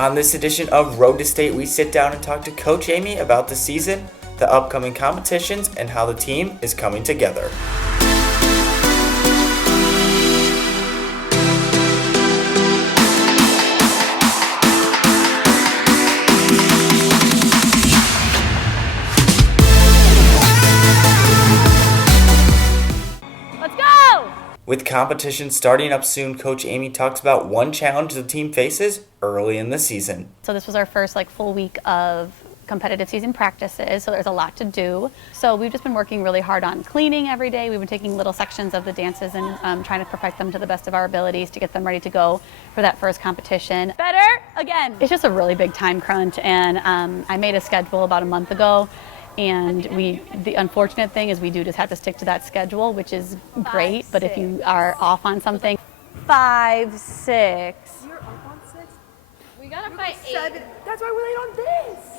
On this edition of Road to State, we sit down and talk to Coach Amy about the season, the upcoming competitions, and how the team is coming together. With competition starting up soon, Coach Amy talks about one challenge the team faces early in the season. So this was our first full week of competitive season practices, so there's a lot to do. So we've just been working really hard on cleaning every day. We've been taking little sections of the dances and trying to perfect them to the best of our abilities to get them ready to go for that first competition. Better again. It's just a really big time crunch, and I made a schedule about a month ago. And the unfortunate thing is we do just have to stick to that schedule, which is great. But if you are off on something, 5, 6. You're up on 6? We got up by 8. 7. That's why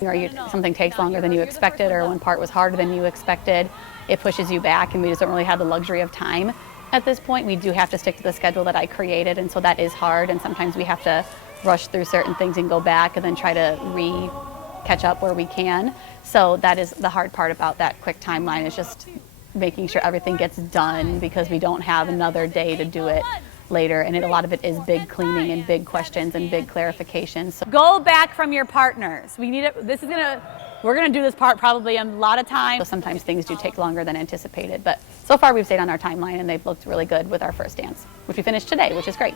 we're late on this. Or something takes longer than you expected, or one part was harder than you expected, it pushes you back, and we just don't really have the luxury of time at this point. We do have to stick to the schedule that I created, and so that is hard. And sometimes we have to rush through certain things and go back and then try to catch up where we can. So that is the hard part about that quick timeline, is just making sure everything gets done, because we don't have another day to do it later. And a lot of it is big cleaning and big questions and big clarifications. So go back from your partners. We need it. We're gonna do this part probably a lot of times. So sometimes things do take longer than anticipated, but so far we've stayed on our timeline and they've looked really good with our first dance, which we finished today, which is great.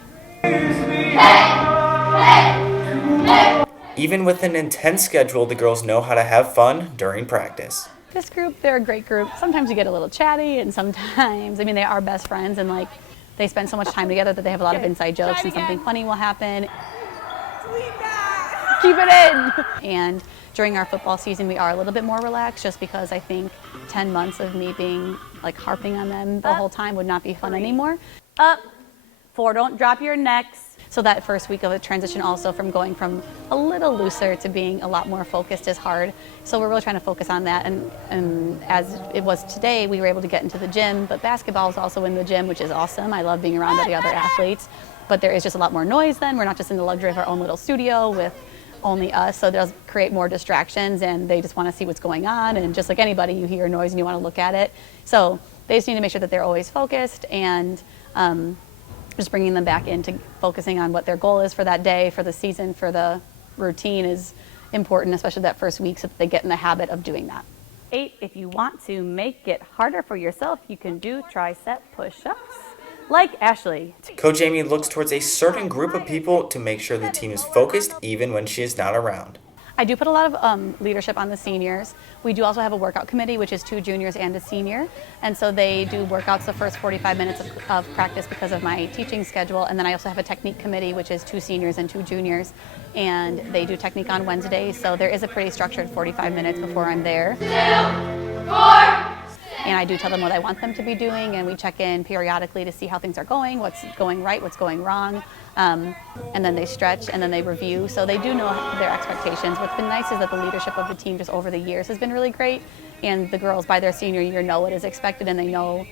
Even with an intense schedule, the girls know how to have fun during practice. This group, they're a great group. Sometimes you get a little chatty, and sometimes, they are best friends, and they spend so much time together that they have a lot of inside jokes, and something funny will happen. Keep it in! And during our football season, we are a little bit more relaxed, just because I think 10 months of me being harping on them the whole time would not be fun anymore. Up, 4, don't drop your necks. So that first week of a transition also from going from a little looser to being a lot more focused is hard. So we're really trying to focus on that. And as it was today, we were able to get into the gym, but basketball is also in the gym, which is awesome. I love being around the other athletes, but there is just a lot more noise then. We're not just in the luxury of our own little studio with only us, so it does create more distractions, and they just want to see what's going on. And just like anybody, you hear noise and you want to look at it. So they just need to make sure that they're always focused, and just bringing them back into focusing on what their goal is for that day, for the season, for the routine is important, especially that first week, so that they get in the habit of doing that. 8, if you want to make it harder for yourself, you can do tricep push-ups, like Ashley. Coach Amy looks towards a certain group of people to make sure the team is focused even when she is not around. I do put a lot of leadership on the seniors. We do also have a workout committee, which is 2 juniors and a senior. And so they do workouts the first 45 minutes of practice because of my teaching schedule. And then I also have a technique committee, which is 2 seniors and 2 juniors. And they do technique on Wednesdays. So there is a pretty structured 45 minutes before I'm there. 2, 4. And I do tell them what I want them to be doing, and we check in periodically to see how things are going, what's going right, what's going wrong. And then they stretch, and then they review. So they do know their expectations. What's been nice is that the leadership of the team just over the years has been really great. And the girls by their senior year know what is expected, and they know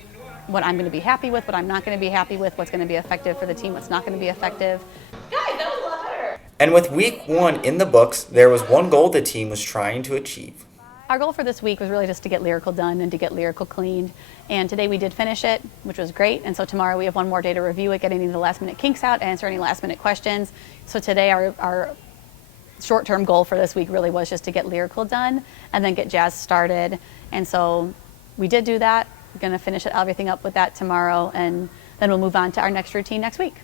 what I'm going to be happy with, what I'm not going to be happy with, what's going to be effective for the team, what's not going to be effective. Guys, that was a lot better. And with week 1 in the books, there was one goal the team was trying to achieve. Our goal for this week was really just to get lyrical done and to get lyrical cleaned. And today we did finish it, which was great. And so tomorrow we have one more day to review it, get any of the last minute kinks out, answer any last minute questions. So today our short-term goal for this week really was just to get lyrical done and then get jazz started. And so we did do that. We're going to finish everything up with that tomorrow, and then we'll move on to our next routine next week.